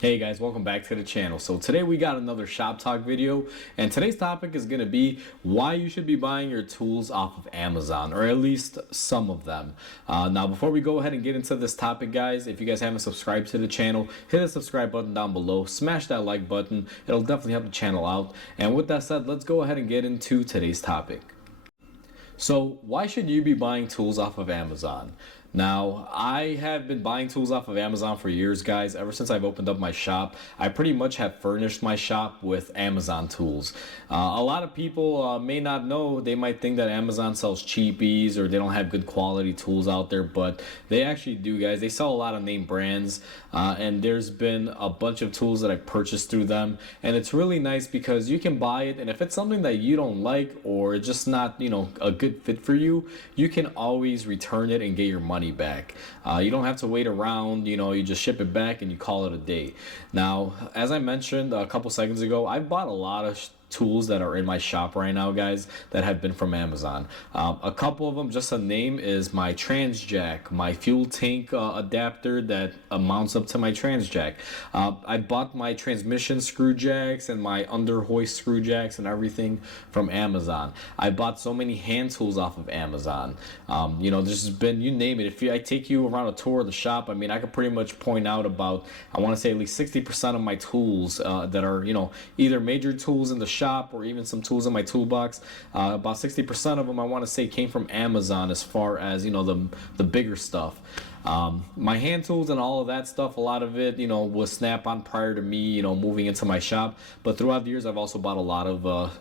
Hey guys, welcome back to the channel. So today we got another shop talk video, and today's topic is going to be why you should be buying your tools off of Amazon, or at least some of them. Now before we go ahead and get into this topic, guys, if you guys haven't subscribed to the channel, hit the subscribe button down below, smash that like button. It'll definitely help the channel out. And with that said, let's go ahead and get into today's topic. So why should you be buying tools off of Amazon? Now, I have been buying tools off of Amazon for years, guys. Ever since I've opened up my shop, I pretty much have furnished my shop with Amazon tools. A lot of people may not know, they might think that Amazon sells cheapies or they don't have good quality tools out there, but they actually do, guys. They sell a lot of name brands, and there's been a bunch of tools that I purchased through them, and it's really nice because you can buy it, and if it's something that you don't like or it's just not, a good fit for you, you can always return it and get your money back. You don't have to wait around, you just ship it back and you call it a day. Now, as I mentioned a couple seconds ago, I've bought a lot of tools that are in my shop right now, guys, that have been from Amazon. A couple of them, just a name, is my trans jack, my fuel tank adapter that mounts up to my trans jack. I bought my transmission screw jacks and my under hoist screw jacks and everything from Amazon. I bought so many hand tools off of Amazon. There's been, you name it. If I take you around a tour of the shop, I could pretty much point out about, I want to say, at least 60% of my tools that are, either major tools in the shop or even some tools in my toolbox. About 60% of them, I want to say, came from Amazon, as far as the bigger stuff. My hand tools and all of that stuff, a lot of it, was Snap-on prior to me, moving into my shop. But throughout the years, I've also bought a lot of,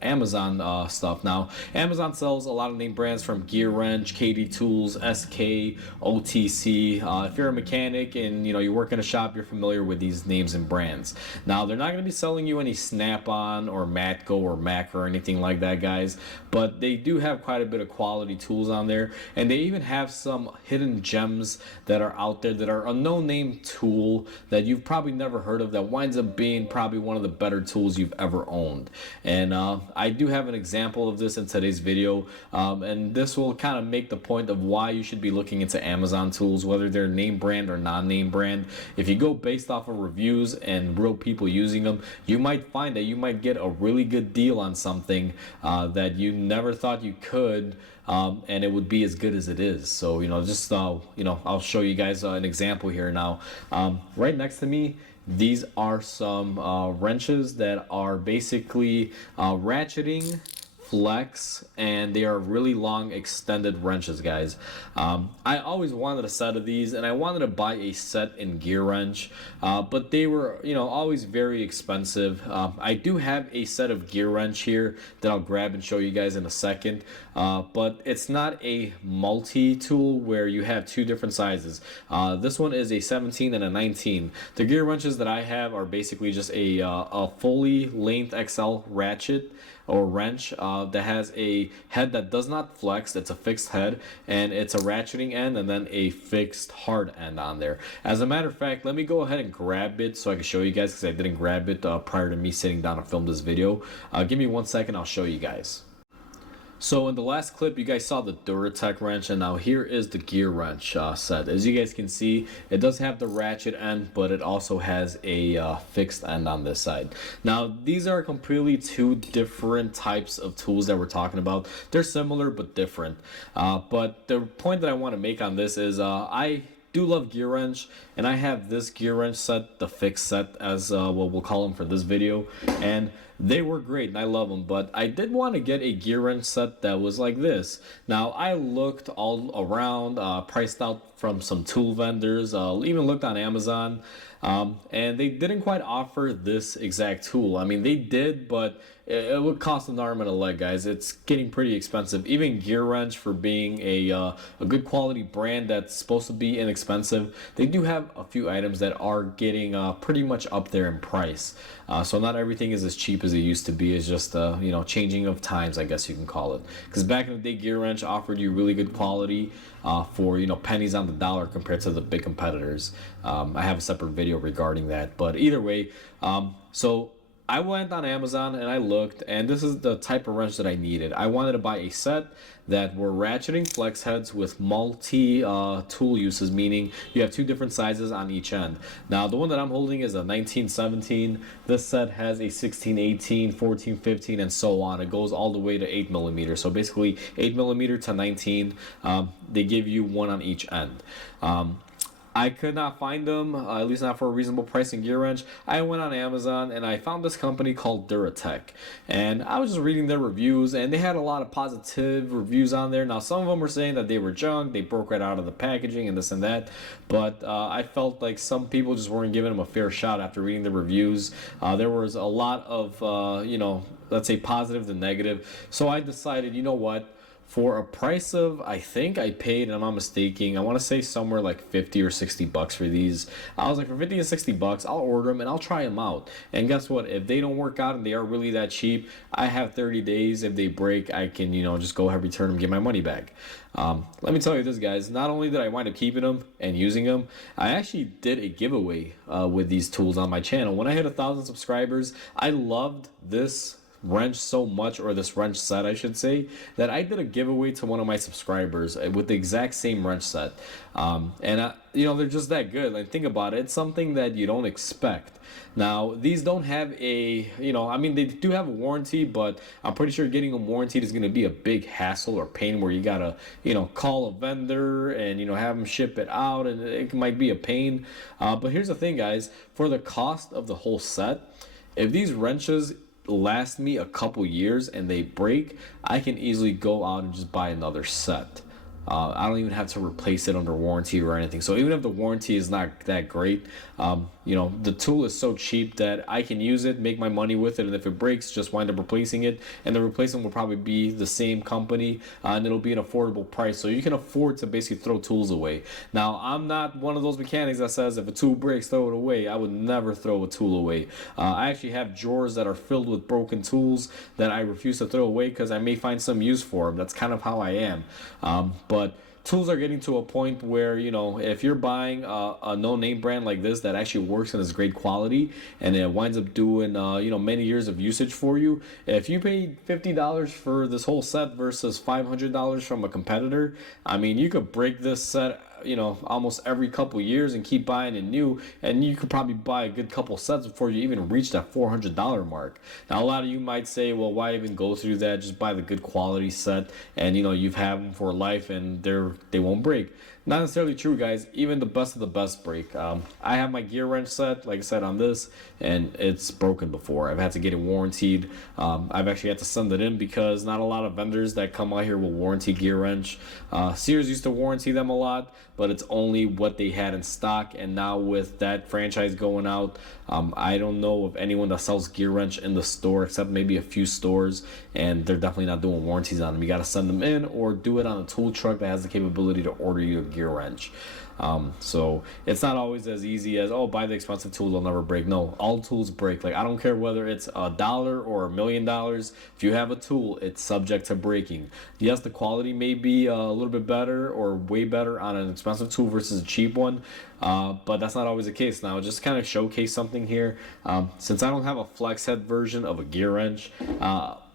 Amazon stuff. Now, Amazon sells a lot of name brands from Gear Wrench, KD Tools, SK, OTC. If you're a mechanic and, you work in a shop, you're familiar with these names and brands. Now, they're not going to be selling you any Snap-on or Matco or Mac or anything like that, guys. But they do have quite a bit of quality tools on there. And they even have some hidden gems that are out there that are a no-name tool that you've probably never heard of, that winds up being probably one of the better tools you've ever owned. And I do have an example of this in today's video, and this will kind of make the point of why you should be looking into Amazon tools, whether they're name brand or non-name brand. If you go based off of reviews and real people using them, you might find that you might get a really good deal on something that you never thought you could, and it would be as good as it is. So I'll show you guys an example here now. Right next to me, these are some wrenches that are basically ratcheting, flex, and they are really long extended wrenches, guys. I always wanted a set of these, and I wanted to buy a set in Gear Wrench, but they were always very expensive. I do have a set of Gear Wrench here that I'll grab and show you guys in a second, but it's not a multi-tool where you have two different sizes. This one is a 17 and a 19. The Gear Wrenches that I have are basically just a fully length XL ratchet or wrench that has a head that does not flex. It's a fixed head, and it's a ratcheting end and then a fixed hard end on there. As a matter of fact, let me go ahead and grab it so I can show you guys, because I didn't grab it prior to me sitting down to film this video. Give me 1 second, I'll show you guys. So in the last clip, you guys saw the Duratech wrench, and now here is the Gear Wrench set. As you guys can see, it does have the ratchet end, but it also has a fixed end on this side. Now, these are completely two different types of tools that we're talking about. They're similar but different. But the point that I want to make on this is I do love Gear Wrench, and I have this Gear Wrench set, the fixed set, as what we'll call them for this video, and they were great and I love them. But I did want to get a Gear Wrench set that was like this. Now, I looked all around, priced out from some tool vendors, even looked on Amazon, and they didn't quite offer this exact tool. They did, but it would cost an arm and a leg, guys. It's getting pretty expensive. Even Gear Wrench, for being a good quality brand that's supposed to be inexpensive, they do have a few items that are getting pretty much up there in price. So not everything is as cheap as it used to be. It's just changing of times, I guess you can call it. Because back in the day, Gear Wrench offered you really good quality for pennies on the dollar compared to the big competitors. I have a separate video regarding that, but either way, so I went on Amazon and I looked, and this is the type of wrench that I needed. I wanted to buy a set that were ratcheting flex heads with multi tool uses, meaning you have two different sizes on each end. Now, the one that I'm holding is a 1917. This set has a 1618, 1415, and so on. It goes all the way to 8 millimeters. So basically, 8 millimeter to 19. They give you one on each end. I could not find them, at least not for a reasonable price in Gear Wrench. I went on Amazon and I found this company called Duratech. And I was just reading their reviews, and they had a lot of positive reviews on there. Now, some of them were saying that they were junk, they broke right out of the packaging and this and that. But I felt like some people just weren't giving them a fair shot after reading the reviews. There was a lot of, let's say positive to negative. So I decided, you know what? For a price of, I think I paid, and I'm not mistaken, I want to say somewhere like 50 or 60 bucks for these. I was like, for 50 to 60 bucks, I'll order them and I'll try them out. And guess what? If they don't work out and they are really that cheap, I have 30 days. If they break, I can, just go ahead, return them, get my money back. Let me tell you this, guys. Not only did I wind up keeping them and using them, I actually did a giveaway with these tools on my channel. When I hit 1,000 subscribers, I loved this wrench so much, or this wrench set I should say, that I did a giveaway to one of my subscribers with the exact same wrench set. They're just that good. Like, think about it, it's something that you don't expect. Now, these don't have a, they do have a warranty, but I'm pretty sure getting them warranted is going to be a big hassle or pain where you gotta, call a vendor and, have them ship it out, and it might be a pain. But here's the thing, guys, for the cost of the whole set, if these wrenches last me a couple years and they break, I can easily go out and just buy another set. I don't even have to replace it under warranty or anything. So even if the warranty is not that great, the tool is so cheap that I can use it, make my money with it, and if it breaks, just wind up replacing it. And the replacement will probably be the same company, and it'll be an affordable price. So you can afford to basically throw tools away. Now, I'm not one of those mechanics that says if a tool breaks, throw it away. I would never throw a tool away. I actually have drawers that are filled with broken tools that I refuse to throw away because I may find some use for them. That's kind of how I am. But tools are getting to a point where, if you're buying a no-name brand like this that actually works and is great quality, and it winds up doing, many years of usage for you, if you paid $50 for this whole set versus $500 from a competitor, I mean, you could break this set almost every couple years and keep buying it new, and you could probably buy a good couple sets before you even reach that $400 mark. Now, a lot of you might say, well, why even go through that? Just buy the good quality set, and you've had them for life and they won't break. Not necessarily true, guys. Even the best of the best break. I have my Gear Wrench set, like I said, on this, and it's broken before. I've had to get it warranted. I've actually had to send it in because not a lot of vendors that come out here will warranty Gear Wrench. Sears used to warranty them a lot, but it's only what they had in stock. And now with that franchise going out, I don't know of anyone that sells Gear Wrench in the store except maybe a few stores, and they're definitely not doing warranties on them. You got to send them in or do it on a tool truck that has the capability to order you a Gear Wrench. So it's not always as easy as, buy the expensive tool, they'll never break. No, all tools break. Like, I don't care whether it's $1 or $1 million. If you have a tool, it's subject to breaking. Yes, the quality may be a little bit better or way better on an expensive tool versus a cheap one, but that's not always the case. Now, just kind of showcase something here. Since I don't have a flex head version of a Gear Wrench,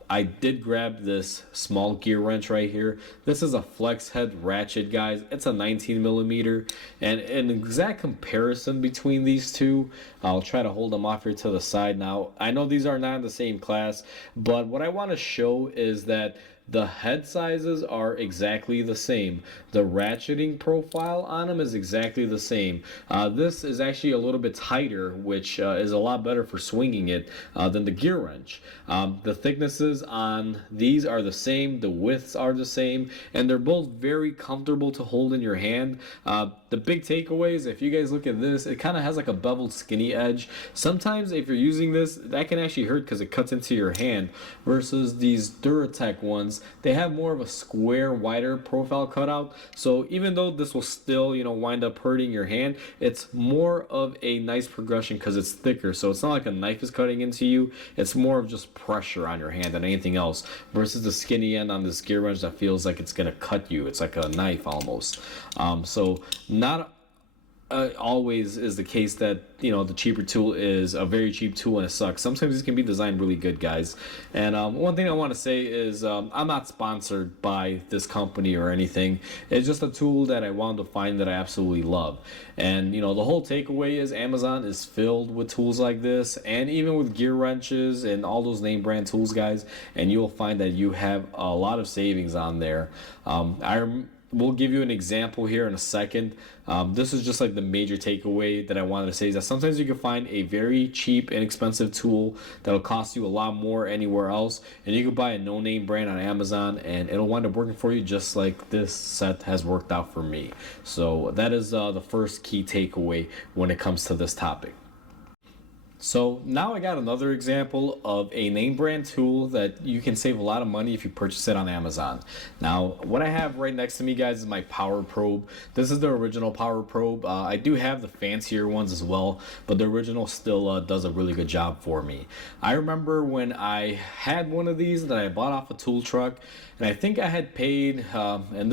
I did grab this small Gear Wrench right here. This is a flex head ratchet, guys. It's a 19 millimeter, and an exact comparison between these two, I'll try to hold them off here to the side. Now, I know these are not in the same class, but what I want to show is that the head sizes are exactly the same. The ratcheting profile on them is exactly the same. This is actually a little bit tighter, which is a lot better for swinging it than the Gear Wrench. The thicknesses on these are the same, the widths are the same, and they're both very comfortable to hold in your hand. The big takeaways, if you guys look at this, it kind of has like a beveled skinny edge. Sometimes if you're using this, that can actually hurt because it cuts into your hand, versus these Duratech ones, they have more of a square, wider profile cutout. So even though this will still, wind up hurting your hand, it's more of a nice progression because it's thicker. So it's not like a knife is cutting into you. It's more of just pressure on your hand than anything else, versus the skinny end on this Gear Wrench that feels like it's going to cut you. It's like a knife almost. So not always is the case that the cheaper tool is a very cheap tool and it sucks. Sometimes it can be designed really good, guys. And one thing I want to say is I'm not sponsored by this company or anything. It's just a tool that I wanted to find that I absolutely love. And the whole takeaway is Amazon is filled with tools like this, and even with gear wrenches and all those name brand tools, guys. And you'll find that you have a lot of savings on there. We'll give you an example here in a second. This is just like the major takeaway that I wanted to say, is that sometimes you can find a very cheap, inexpensive tool that'll cost you a lot more anywhere else, and you can buy a no-name brand on Amazon and it'll wind up working for you, just like this set has worked out for me. So that is the first key takeaway when it comes to this topic. So now I got another example of a name brand tool that you can save a lot of money if you purchase it on Amazon. Now, what I have right next to me, guys, is my Power Probe. This is the original Power Probe. I do have the fancier ones as well, but the original still does a really good job for me. I remember when I had one of these that I bought off a tool truck, and I think I had paid, and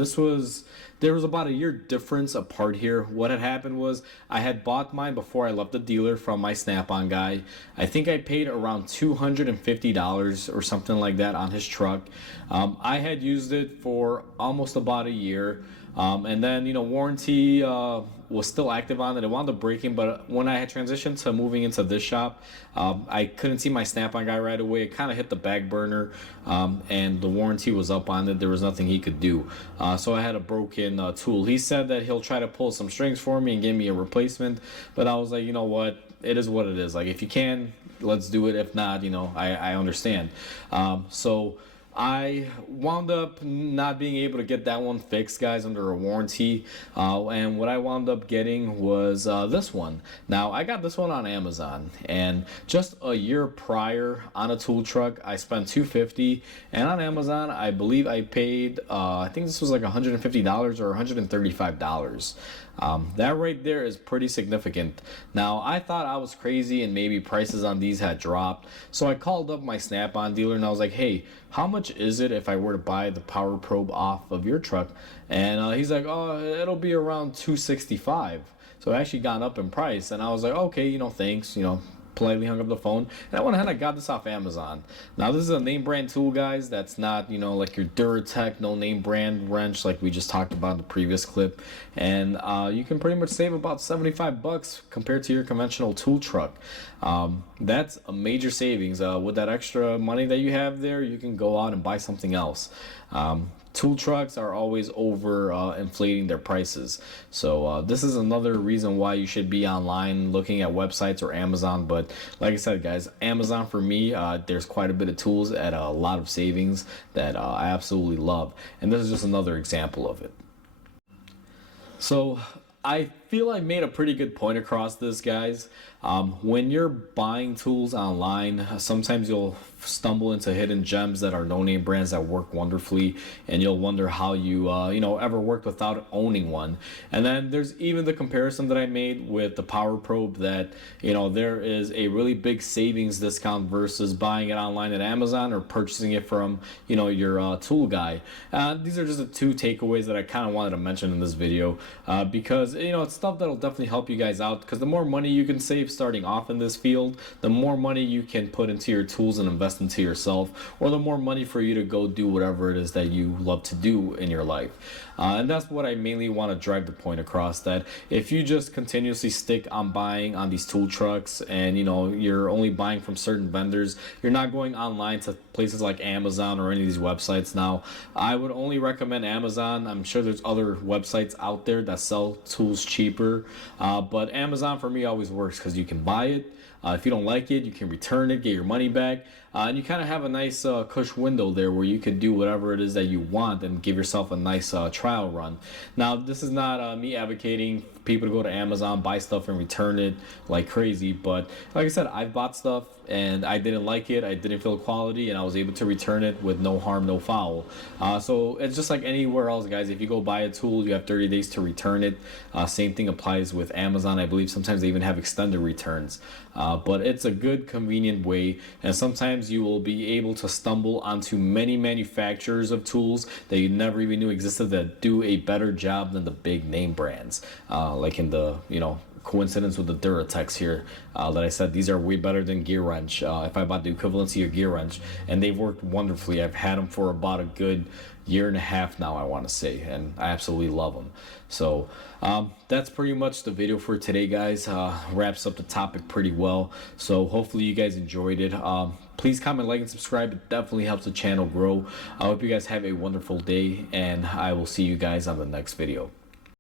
there was about a year difference apart here. What had happened was I had bought mine before I left the dealer from my Snap-on guy. I think I paid around $250 or something like that on his truck. I had used it for almost about a year. And then, warranty was still active on it. It wound up breaking, but when I had transitioned to moving into this shop, I couldn't see my Snap-on guy right away. It kind of hit the back burner, and the warranty was up on it. There was nothing he could do. So I had a broken tool. He said that he'll try to pull some strings for me and give me a replacement, but I was like, you know what? It is what it is. Like, if you can, let's do it. If not, I understand. So I wound up not being able to get that one fixed, guys, under a warranty. And what I wound up getting was this one. Now, I got this one on Amazon, and just a year prior on a tool truck, I spent $250, and on Amazon, I believe I paid, I think this was like $150 or $135. That right there is pretty significant. Now, I thought I was crazy and maybe prices on these had dropped, so I called up my Snap-on dealer and I was like, hey, how much is it if I were to buy the Power Probe off of your truck? And he's like, oh, it'll be around $265. So it actually gone up in price, and I was like, okay, thanks, politely hung up the phone, and I went ahead and I got this off Amazon. Now, this is a name brand tool, guys. That's not like your Duratech no name brand wrench like we just talked about in the previous clip, and you can pretty much save about $75 compared to your conventional tool truck. That's a major savings. With that extra money that you have there, you can go out and buy something else. Tool trucks are always over inflating their prices, so this is another reason why you should be online looking at websites or Amazon. But like I said, guys, Amazon for me, there's quite a bit of tools at a lot of savings that I absolutely love, and this is just another example of it. So I feel I made a pretty good point across this, guys. When you're buying tools online, sometimes you'll stumble into hidden gems that are no-name brands that work wonderfully, and you'll wonder how you ever worked without owning one. And then there's even the comparison that I made with the Power Probe, that there is a really big savings discount versus buying it online at Amazon or purchasing it from your tool guy. These are just the two takeaways that I kind of wanted to mention in this video, because it's stuff that'll definitely help you guys out, because the more money you can save starting off in this field, the more money you can put into your tools and invest into yourself, or the more money for you to go do whatever it is that you love to do in your life. And that's what I mainly want to drive the point across, that if you just continuously stick on buying on these tool trucks, and you're only buying from certain vendors, you're not going online to places like Amazon or any of these websites. Now, I would only recommend Amazon. I'm sure there's other websites out there that sell tools cheaper, but Amazon for me always works, because you can buy it. If you don't like it, you can return it, get your money back, and you kind of have a nice cush window there where you could do whatever it is that you want and give yourself a nice trial run. Now, this is not me advocating people to go to Amazon, buy stuff, and return it like crazy, but like I said, I've bought stuff and I didn't like it, I didn't feel quality, and I was able to return it with no harm, no foul. So it's just like anywhere else, guys. If you go buy a tool, you have 30 days to return it. Same thing applies with Amazon. I believe sometimes they even have extended returns. But it's a good, convenient way, and sometimes you will be able to stumble onto many manufacturers of tools that you never even knew existed that do a better job than the big name brands. like in the, coincidence with the Duratex here, that I said these are way better than Gear Wrench. If I bought the equivalency of Gear Wrench, and they've worked wonderfully. I've had them for about a good year and a half now, I want to say, and I absolutely love them. So that's pretty much the video for today, guys. Wraps up the topic pretty well. So hopefully you guys enjoyed it. Please comment, like, and subscribe. It definitely helps the channel grow. I hope you guys have a wonderful day, and I will see you guys on the next video.